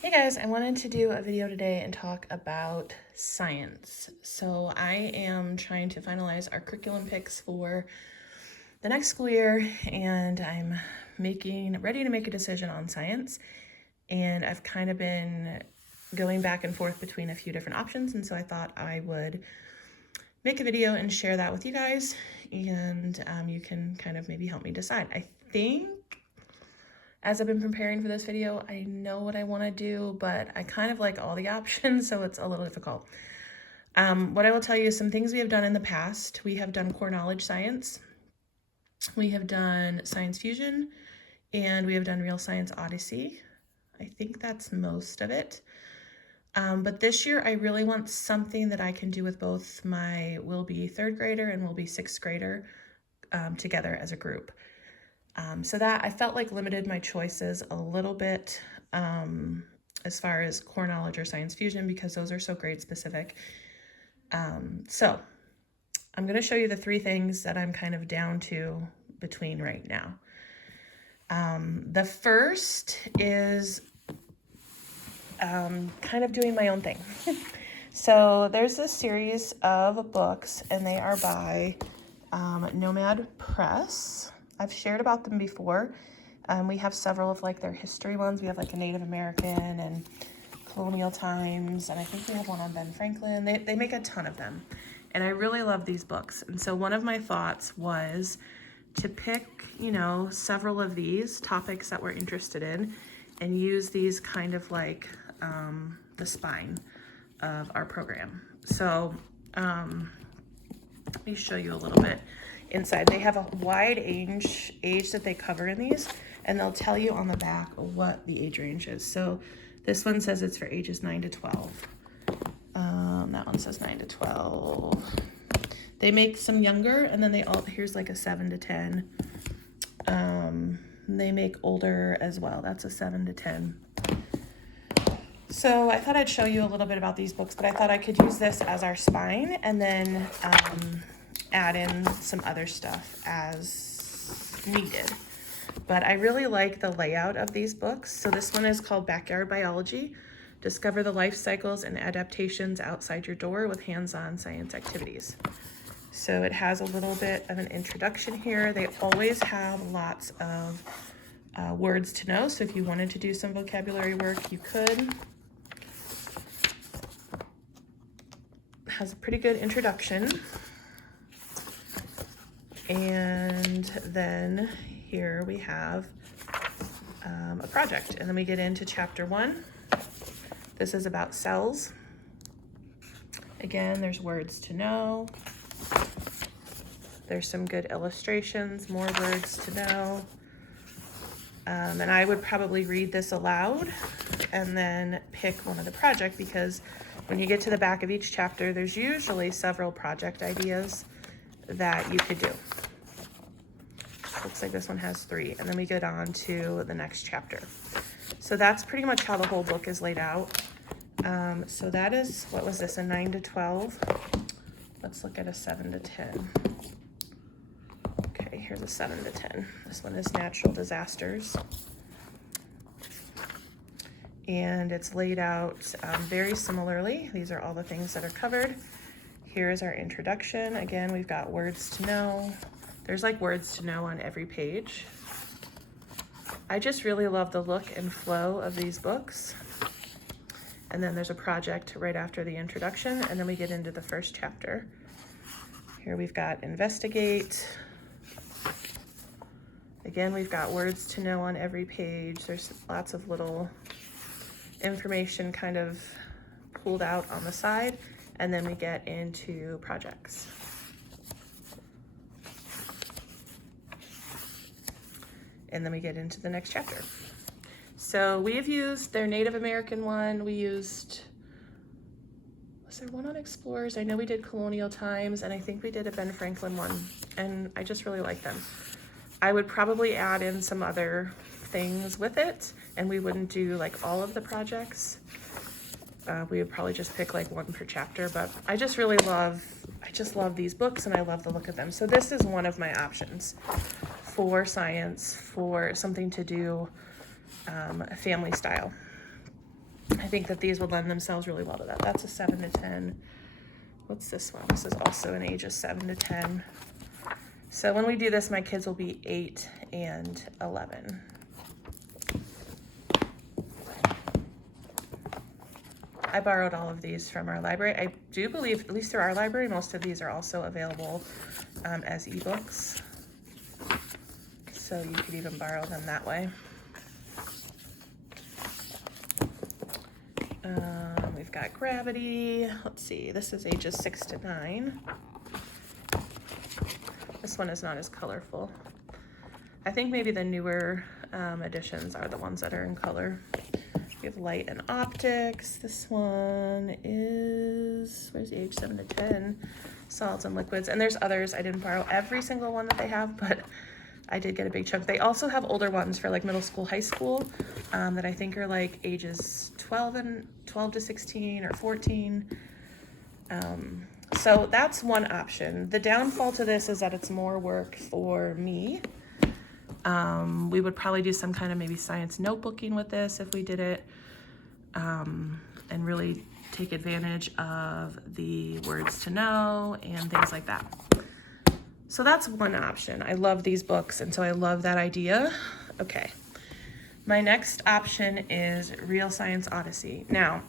Hey guys, I wanted to do a video today and talk about science. So I am trying to finalize our curriculum picks for the next school year, and I'm ready to make a decision on science. And I've kind of been going back and forth between a few different options, and so I thought I would make a video and share that with you guys, and you can kind of maybe help me decide. I think as I've been preparing for this video, I know what I want to do, but I kind of like all the options, so it's a little difficult. What I will tell you is some things we have done in the past. We have done core knowledge science, we have done science fusion, and we have done real science Odyssey. I think that's most of it. But this year I really want something that I can do with both my will-be third grader and will-be sixth grader together as a group. So that I felt like limited my choices a little bit as far as core knowledge or science fusion, because those are so grade specific. So I'm going to show you the three things that I'm kind of down to between right now. The first is kind of doing my own thing. So there's this series of books, and they are by Nomad Press. I've shared about them before. We have several of like their history ones. We have like a Native American and colonial times, and I think we have one on Ben Franklin. They make a ton of them, and I really love these books. And so one of my thoughts was to pick, several of these topics that we're interested in and use these kind of like the spine of our program. So let me show you a little bit inside. They have a wide age that they cover in these, and they'll tell you on the back what the age range is. So this one says it's for ages 9 to 12. That one says 9 to 12. They make some younger, and then here's like a 7 to 10. They make older as well. That's a 7 to 10. So I thought I'd show you a little bit about these books, but I thought I could use this as our spine and then add in some other stuff as needed. But I really like the layout of these books. So this one is called Backyard Biology. Discover the life cycles and adaptations outside your door with hands-on science activities. So it has a little bit of an introduction here. They always have lots of words to know. So if you wanted to do some vocabulary work, you could. Has a pretty good introduction. And then here we have a project, and then we get into chapter 1. This is about cells. Again, there's words to know. There's some good illustrations, more words to know. And I would probably read this aloud and then pick one of the project, because when you get to the back of each chapter, there's usually several project ideas that you could do. Looks like this one has 3, and then we get on to the next chapter. So that's pretty much how the whole book is laid out. So that is, what was this, a 9 to 12? Let's look at a 7 to 10. Okay, here's a 7 to 10. This one is natural disasters. And it's laid out very similarly. These are all the things that are covered. Here's our introduction. Again, we've got words to know. There's like words to know on every page. I just really love the look and flow of these books. And then there's a project right after the introduction, and then we get into the first chapter. Here we've got investigate. Again, we've got words to know on every page. There's lots of little information kind of pulled out on the side, and then we get into projects. And then we get into the next chapter. So we have used their Native American one. We used, was there one on explorers? I know we did colonial times, and I think we did a Ben Franklin one, and I just really like them. I would probably add in some other things with it, and we wouldn't do like all of the projects. We would probably just pick like one per chapter, but I just love these books, and I love the look of them. So this is one of my options for science, for something to do family style. I think that these would lend themselves really well to that. That's a 7 to 10. What's this one? This is also an ages 7 to 10. So when we do this, my kids will be 8 and 11. I borrowed all of these from our library. I do believe, at least through our library, most of these are also available as ebooks. So you could even borrow them that way. We've got Gravity. Let's see, this is ages 6 to 9. This one is not as colorful. I think maybe the newer editions are the ones that are in color. We have Light and Optics. This one is, where's the age 7 to 10? Solids and Liquids. And there's others. I didn't borrow every single one that they have, but I did get a big chunk. They also have older ones for like middle school, high school, that I think are like ages 12 to 16 or 14. So that's one option. The downfall to this is that it's more work for me. We would probably do some kind of maybe science notebooking with this if we did it, and really take advantage of the words to know and things like that. So that's one option. I love these books, and so I love that idea. Okay. My next option is Real Science Odyssey. Now,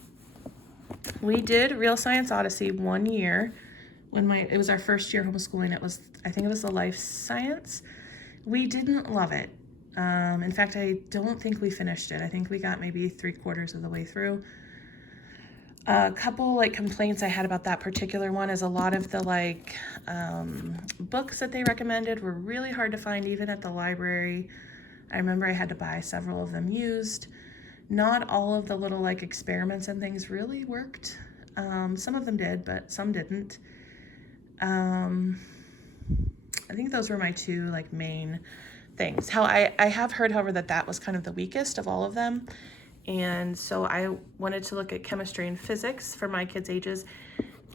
we did Real Science Odyssey 1 year when it was our first year homeschooling. I think it was the life science. We didn't love it. In fact, I don't think we finished it. I think we got maybe 3/4 of the way through. A couple like complaints I had about that particular one is a lot of the books that they recommended were really hard to find even at the library. I remember I had to buy several of them used. Not all of the little like experiments and things really worked. Some of them did, but some didn't. I think those were my two like main things. I have heard, however, that was kind of the weakest of all of them. And so I wanted to look at chemistry and physics for my kids' ages.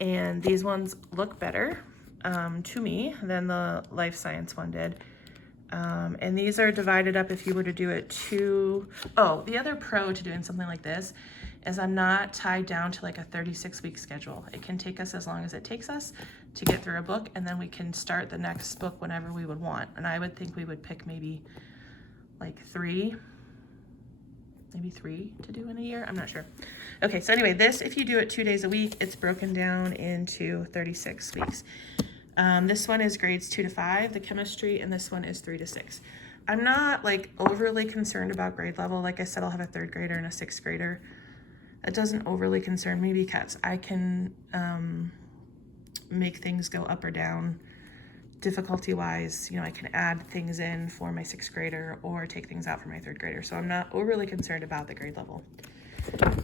And these ones look better to me than the life science one did. And these are divided up if you were to do it the other pro to doing something like this is I'm not tied down to like a 36-week schedule. It can take us as long as it takes us to get through a book, and then we can start the next book whenever we would want. And I would think we would pick maybe like three to do in a year. I'm not sure. Okay, so anyway, this, if you do it 2 days a week, it's broken down into 36 weeks. This one is grades 2 to 5, the chemistry, and this one is 3 to 6. I'm not like overly concerned about grade level. Like I said, I'll have a 3rd grader and a 6th grader. It doesn't overly concern me because I can make things go up or down difficulty wise. You know, I can add things in for my 6th grader or take things out for my 3rd grader. So I'm not overly concerned about the grade level.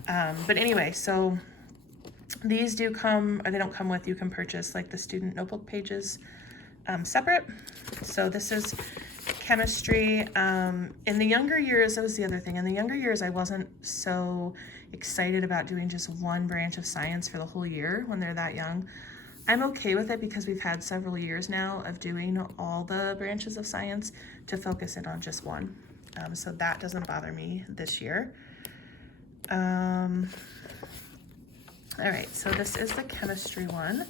But anyway, so these do come, or they don't come with, you can purchase like the student notebook pages separate. So this is chemistry. In the younger years, that was the other thing. In the younger years, I wasn't so excited about doing just one branch of science for the whole year when they're that young. I'm okay with it because we've had several years now of doing all the branches of science to focus in on just one. So that doesn't bother me this year. All right, so this is the chemistry one.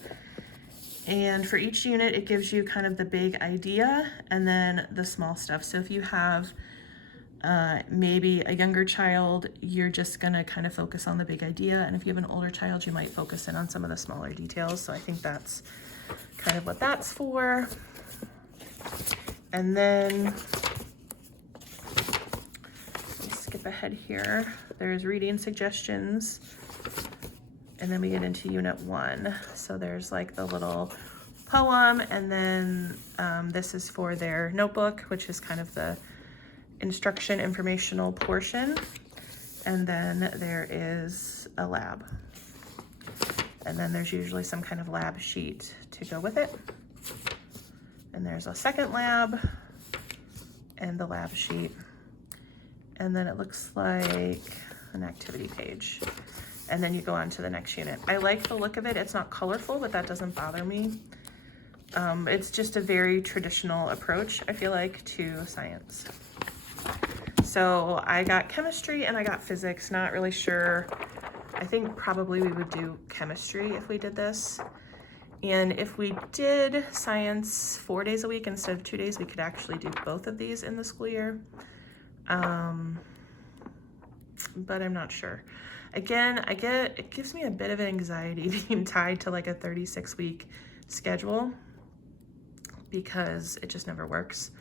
And for each unit, it gives you kind of the big idea and then the small stuff. So if you have maybe a younger child, you're just gonna kind of focus on the big idea. And if you have an older child, you might focus in on some of the smaller details. So I think that's kind of what that's for. And then, let me skip ahead here. There's reading suggestions. And then we get into unit 1. So there's like the little poem, and then this is for their notebook, which is kind of the instruction informational portion. And then there is a lab. And then there's usually some kind of lab sheet to go with it. And there's a second lab and the lab sheet. And then it looks like an activity page. And then you go on to the next unit. I like the look of it. It's not colorful, but that doesn't bother me. It's just a very traditional approach, I feel like, to science. So I got chemistry and I got physics, not really sure. I think probably we would do chemistry if we did this. And if we did science 4 days a week instead of 2 days, we could actually do both of these in the school year. But I'm not sure. Again, it gives me a bit of anxiety being tied to like a 36-week schedule because it just never works.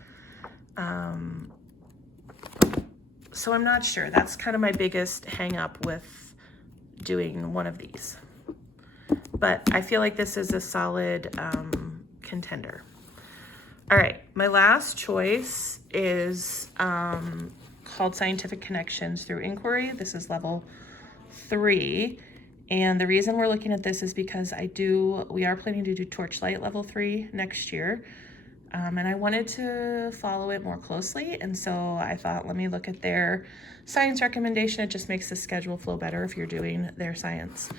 So I'm not sure. That's kind of my biggest hang up with doing one of these. But I feel like this is a solid contender. All right, my last choice is called Scientific Connections Through Inquiry. This is level 3. And the reason we're looking at this is because we are planning to do Torchlight level 3 next year. And I wanted to follow it more closely. And so I thought, let me look at their science recommendation. It just makes the schedule flow better if you're doing their science.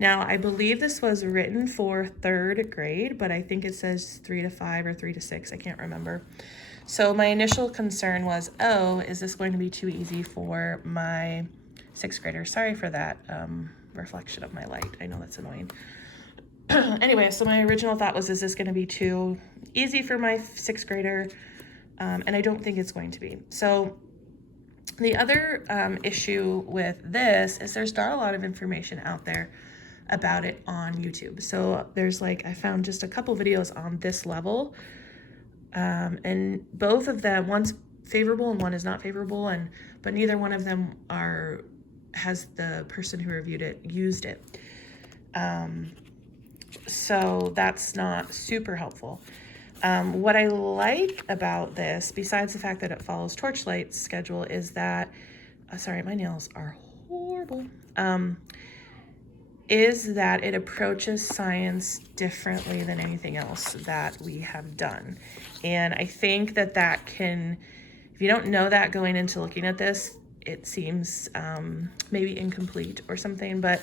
Now, I believe this was written for 3rd grade, but I think it says 3 to 5 or 3 to 6. I can't remember. So my initial concern was, oh, is this going to be too easy for my 6th graders? Sorry for that reflection of my light. I know that's annoying. Anyway, so my original thought was, is this going to be too easy for my 6th grader? And I don't think it's going to be. So the other issue with this is there's not a lot of information out there about it on YouTube. So there's I found just a couple videos on this level, and both of them, one's favorable and one is not favorable, but neither one of them has the person who reviewed it used it. So that's not super helpful. What I like about this, besides the fact that it follows Torchlight's schedule, is that, sorry, my nails are horrible, is that it approaches science differently than anything else that we have done. And I think that can, if you don't know that going into looking at this, it seems maybe incomplete or something, but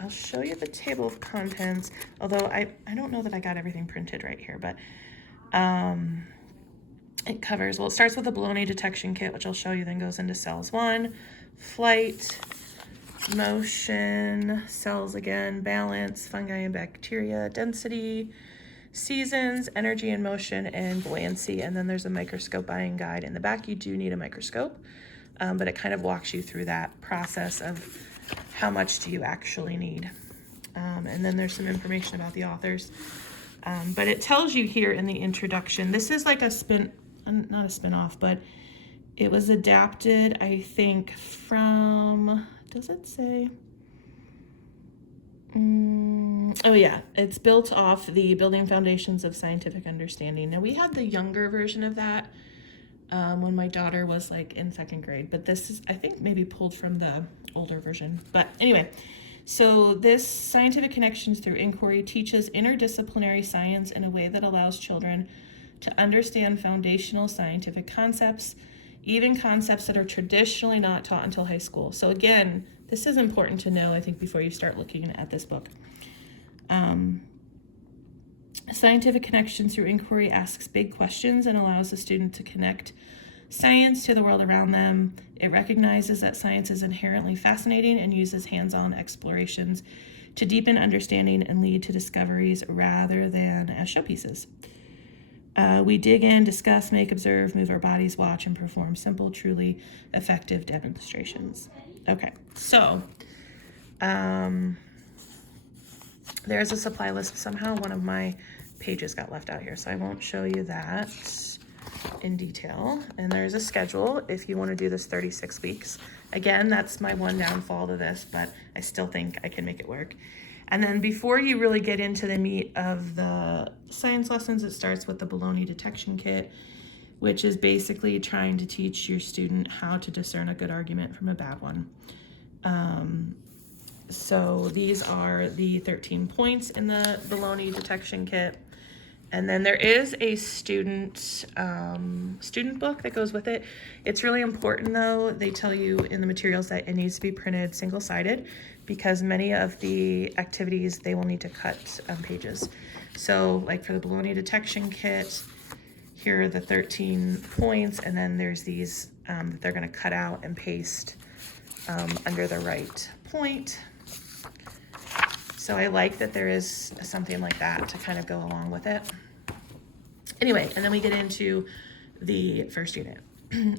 I'll show you the table of contents, although I don't know that I got everything printed right here, but it covers, well, it starts with a baloney detection kit, which I'll show you, then goes into cells 1, flight, motion, cells again, balance, fungi and bacteria, density, seasons, energy and motion, and buoyancy. And then there's a microscope buying guide. In the back, you do need a microscope, but it kind of walks you through that process of how much do you actually need. And then there's some information about the authors. But it tells you here in the introduction, this is like not a spin-off, but it was adapted, I think, from, does it say? Oh yeah, it's built off the Building Foundations of Scientific Understanding. Now we had the younger version of that when my daughter was in 2nd grade, but this is, I think, maybe pulled from the older version. But anyway, so this Scientific Connections Through Inquiry teaches interdisciplinary science in a way that allows children to understand foundational scientific concepts, even concepts that are traditionally not taught until high school. So again, this is important to know, I think, before you start looking at this book. Scientific Connections Through Inquiry asks big questions and allows the student to connect science to the world around them. It recognizes that science is inherently fascinating and uses hands-on explorations to deepen understanding and lead to discoveries rather than as showpieces. We dig in, discuss, make, observe, move our bodies, watch, and perform simple, truly effective demonstrations. Okay, so there's a supply list. Somehow one of my pages got left out here, so I won't show you that in detail. And there's a schedule if you want to do this 36 weeks. Again, that's my one downfall to this, but I still think I can make it work. And then before you really get into the meat of the science lessons, it starts with the baloney detection kit, which is basically trying to teach your student how to discern a good argument from a bad one. So these are the 13 points in the baloney detection kit. And then there is a student book that goes with it. It's really important, though. They tell you in the materials that it needs to be printed single-sided because many of the activities, they will need to cut pages. So like for the baloney detection kit, here are the 13 points, and then there's these that they're going to cut out and paste under the right point. So I like that there is something like that to kind of go along with it. Anyway, and then we get into the first unit.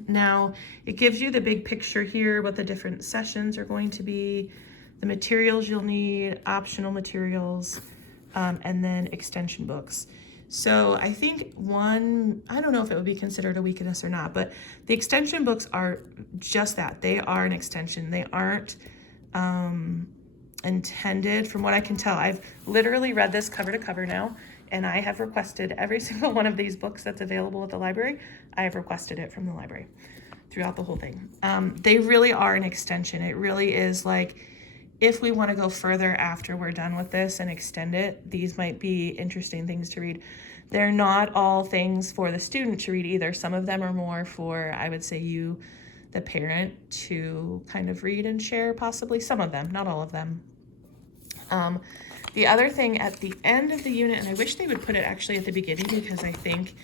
Now, it gives you the big picture here, what the different sessions are going to be, the materials you'll need, optional materials, and then extension books. So I think I don't know if it would be considered a weakness or not, but the extension books are just that. They are an extension. They aren't intended, from what I can tell. I've literally read this cover to cover now, and I have requested every single one of these books that's available at the library. I have requested it from the library throughout the whole thing. They really are an extension. It really is like, if we want to go further after we're done with this and extend it, these might be interesting things to read. They're not all things for the student to read either. Some of them are more for, I would say, you, the parent, to kind of read and share, possibly. Some of them, not all of them. The other thing at the end of the unit, and I wish they would put it actually at the beginning, because I think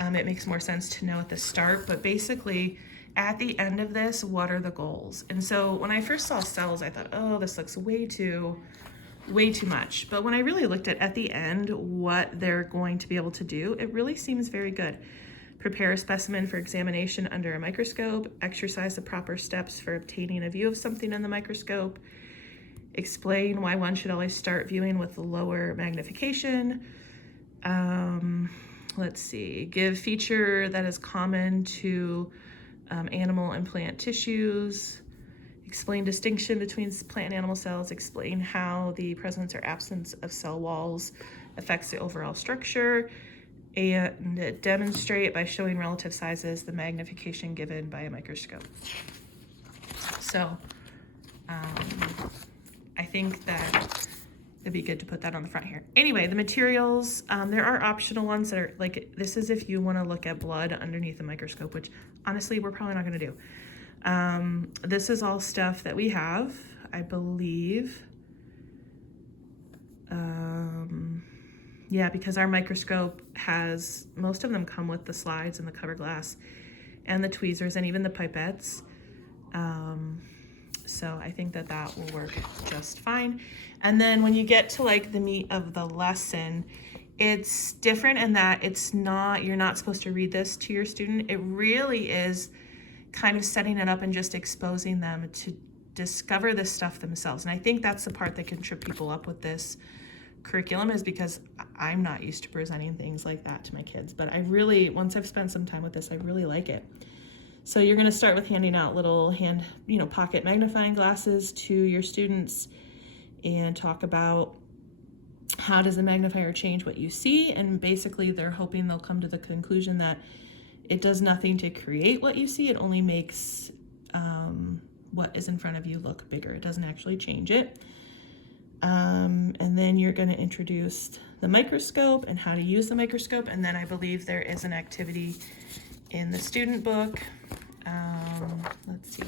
it makes more sense to know at the start, but basically at the end of this, what are the goals? And so when I first saw cells, I thought, oh, this looks way too much. But when I really looked at the end what they're going to be able to do, it really seems very good. Prepare a specimen for examination under a microscope, exercise the proper steps for obtaining a view of something in the microscope, explain why one should always start viewing with the lower magnification. Let's see, give feature that is common to animal and plant tissues, explain distinction between plant and animal cells, explain how the presence or absence of cell walls affects the overall structure, and demonstrate by showing relative sizes the magnification given by a microscope. So I think that it'd be good to put that on the front here. Anyway, the materials, there are optional ones that are like, this is if you want to look at blood underneath a microscope, which honestly we're probably not going to do. This is all stuff that we have, I believe. Yeah, because our microscope has, most of them come with the slides and the cover glass and the tweezers and even the pipettes. So I think that that will work just fine. And then when you get to like the meat of the lesson, it's different in that it's not, you're not supposed to read this to your student. It really is kind of setting it up and just exposing them to discover this stuff themselves. And I think that's the part that can trip people up with this curriculum, is because I'm not used to presenting things like that to my kids. But I really, once I've spent some time with this, I really like it. So you're going to start with handing out little pocket magnifying glasses to your students and talk about how does the magnifier change what you see. And basically they're hoping they'll come to the conclusion that it does nothing to create what you see. It only makes what is in front of you look bigger. It doesn't actually change it. And then you're going to introduce the microscope and how to use the microscope. And then I believe there is an activity in the student book. Let's see.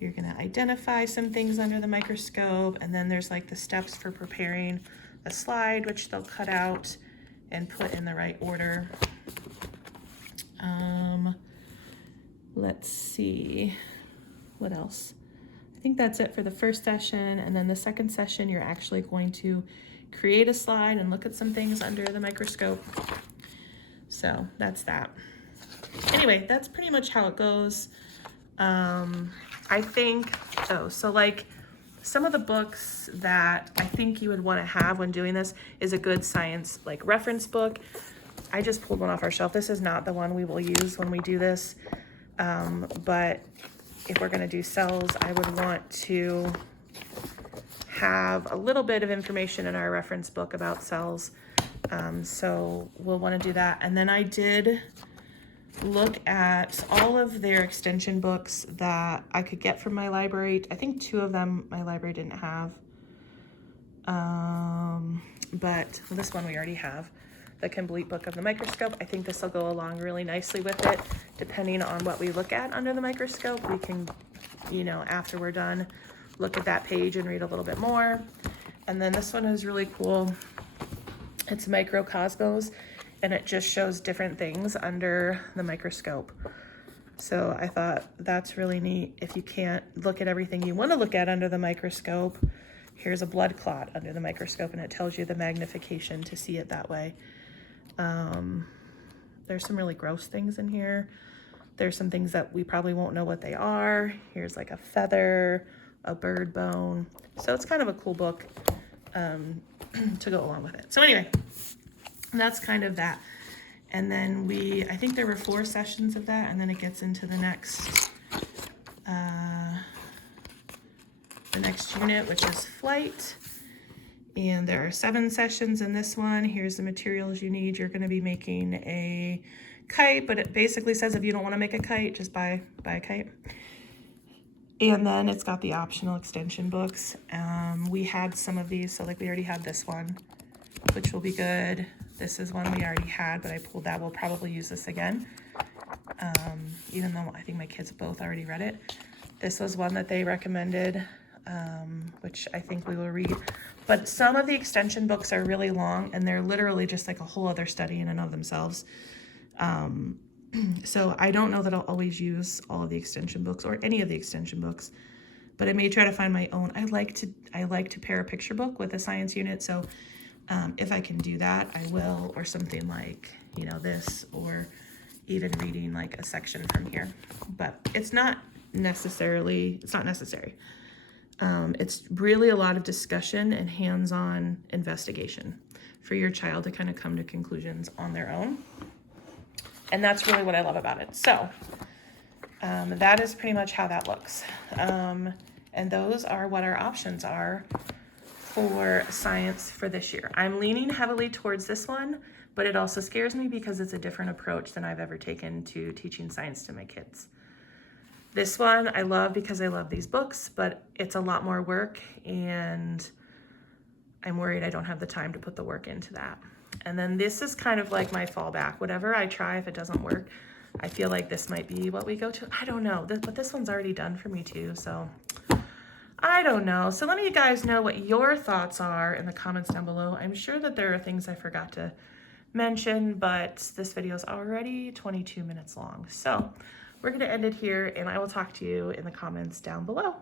You're going to identify some things under the microscope, and then there's like the steps for preparing a slide, which they'll cut out and put in the right order. Let's see. What else? I think that's it for the first session, and then the second session you're actually going to create a slide and look at some things under the microscope. So that's that. Anyway, that's pretty much how it goes. I think, so like some of the books that I think you would want to have when doing this is a good science like reference book. I just pulled one off our shelf. This is not the one we will use when we do this, but if we're going to do cells, I would want to have a little bit of information in our reference book about cells. So we'll want to do that. And then I did look at all of their extension books that I could get from my library. I think 2 of them my library didn't have. But this one we already have. The complete book of the microscope. I think this will go along really nicely with it. Depending on what we look at under the microscope, we can, after we're done, look at that page and read a little bit more. And then this one is really cool. It's Microcosmos. and it just shows different things under the microscope. So I thought that's really neat. If you can't look at everything you want to look at under the microscope, here's a blood clot under the microscope, and it tells you the magnification to see it that way. There's some really gross things in here. There's some things that we probably won't know what they are. Here's like a feather, a bird bone. So it's kind of a cool book to go along with it. So anyway, that's kind of that. And then I think there were 4 sessions of that, and then it gets into the next unit, which is flight. And there are 7 sessions in this one. Here's the materials you need. You're going to be making a kite, but it basically says if you don't want to make a kite, just buy a kite. And then it's got the optional extension books. We had some of these, so like we already had this one, which will be good. This is one we already had, but I pulled that. We'll probably use this again, even though I think my kids both already read it. This was one that they recommended, which I think we will read. But some of the extension books are really long, and they're literally just like a whole other study in and of themselves. So I don't know that I'll always use all of the extension books or any of the extension books, but I may try to find my own. I like to pair a picture book with a science unit, so if I can do that, I will, or something like, you know, this, or even reading like a section from here. But it's not necessary. It's really a lot of discussion and hands-on investigation for your child to kind of come to conclusions on their own. And that's really what I love about it. So that is pretty much how that looks. And those are what our options are for science for this year. I'm leaning heavily towards this one, but it also scares me because it's a different approach than I've ever taken to teaching science to my kids. This one I love because I love these books, but it's a lot more work, and I'm worried I don't have the time to put the work into that. And then this is kind of like my fallback. Whatever I try, if it doesn't work, I feel like this might be what we go to. I don't know, but this one's already done for me too, so I don't know. So let me guys know what your thoughts are in the comments down below. I'm sure that there are things I forgot to mention, but this video is already 22 minutes long. So we're going to end it here, and I will talk to you in the comments down below.